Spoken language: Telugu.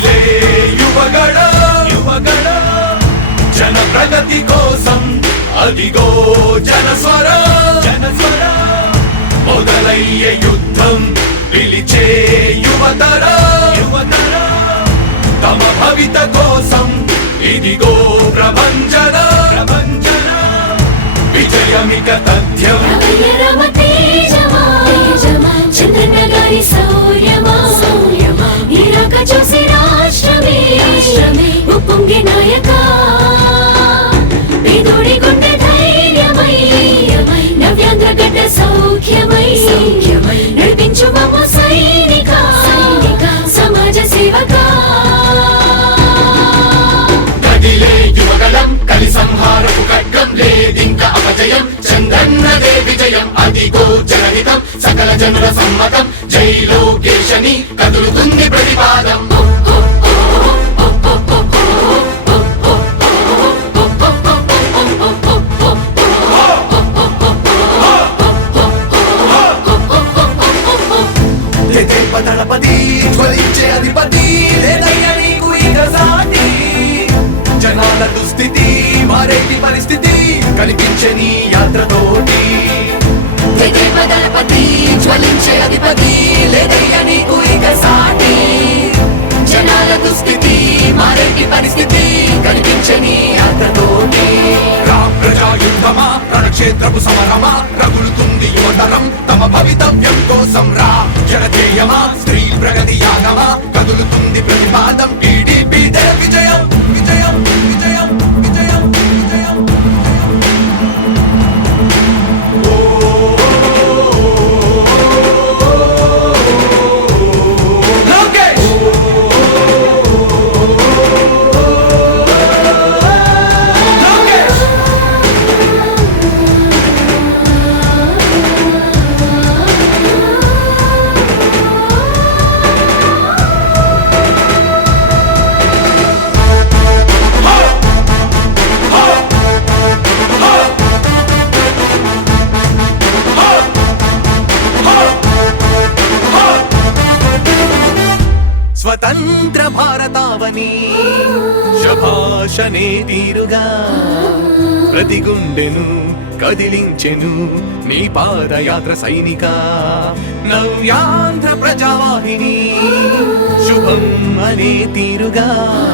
లోకేష్ యువగడ యువగడ జన ప్రగతి కోసం అదిగో జనస్వర జనస్వర మొదలయ్యే యుద్ధం పిలిచే యువతర యువతర తమ భవిత కోసం ఇదిగో ప్రభంజన ప్రభంజన విజయమిక తథ్యం. సంహారపు లేదింక అపజయం. చంద్రన్నదే విజయం అదిగో జనహితం. సకల జనుల సమ్మతం. జై లోకేశని కదులుతుంది ప్రతిపాదం. దళపతి జ్వలించే అధిపతి. పరిస్థితి కనిపించే నీ యాత్రతోటి దళపతి జ్వలించే అధిపతి లేదయ్య నీకు ఇక సాటి. జనాల దుస్థితి మారేటి పరిస్థితి కనిపించని యాత్రతోటి. రా ప్రజా యుద్ధమా రణక్షేత్రపు సమరమా రగులుతుంది యువతరం తమ భవితవ్యం కోసం రా. జనజేయమా స్త్రీ ప్రగతి యాగమా కదులుతుంది ప్రతిపాదం టీడీపీ విజయం భారతావని శభాషనే తీరుగా. ప్రతి గుండెను కదిలించెను నీ పాదయాత్ర సైనిక. నవ్యాంధ్ర ప్రజావాహిని శుభం అనే తీరుగా.